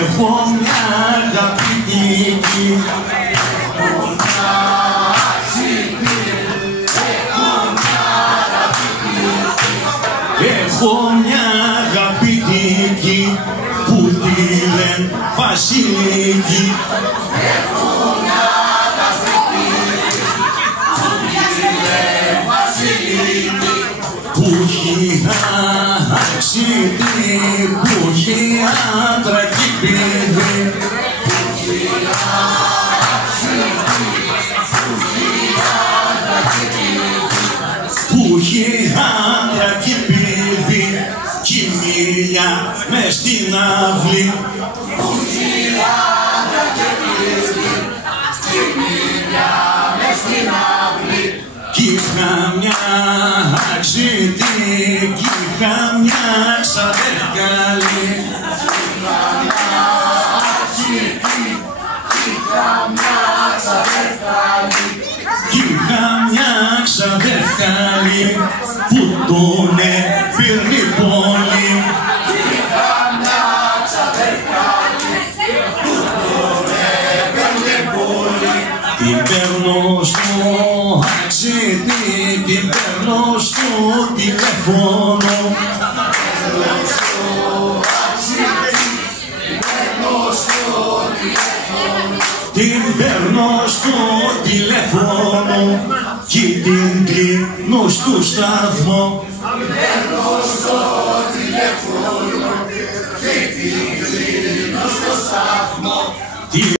έχω μια αγαπητική. Έχω μια αγαπητική που τη λένε Βασιλική. Έχω μια αγαπητική που τη λένε Βασιλική. Που έχει αξιτή, που έχει άντρα κι παιδί. Που έχει αξιτή, που έχει άντρα κι παιδί. Που έχει άντρα κι παιδί. Κι μίλια μες στην αυλή. Που έχει άντρα κι παιδί. Κι μίλια μες στην αυλή. Κι είχα μια αξιτή, κι είχα μια ξαδέρφκαλη. Είχα μια αξιτή, είχα μια ξαδέρφκαλη. Κι είχα μια ξαδέρφκαλη που τον έπαιρνε πολύ. Είχα μια ξαδέρφκαλη που τον έπαιρνε πολύ. Την παίρνω στο αξίτη, την παίρνω στο τηλέφωνο. Την παίρνω στο τηλέφωνο κι την κλείνω στο σταθμό. Την παίρνω στο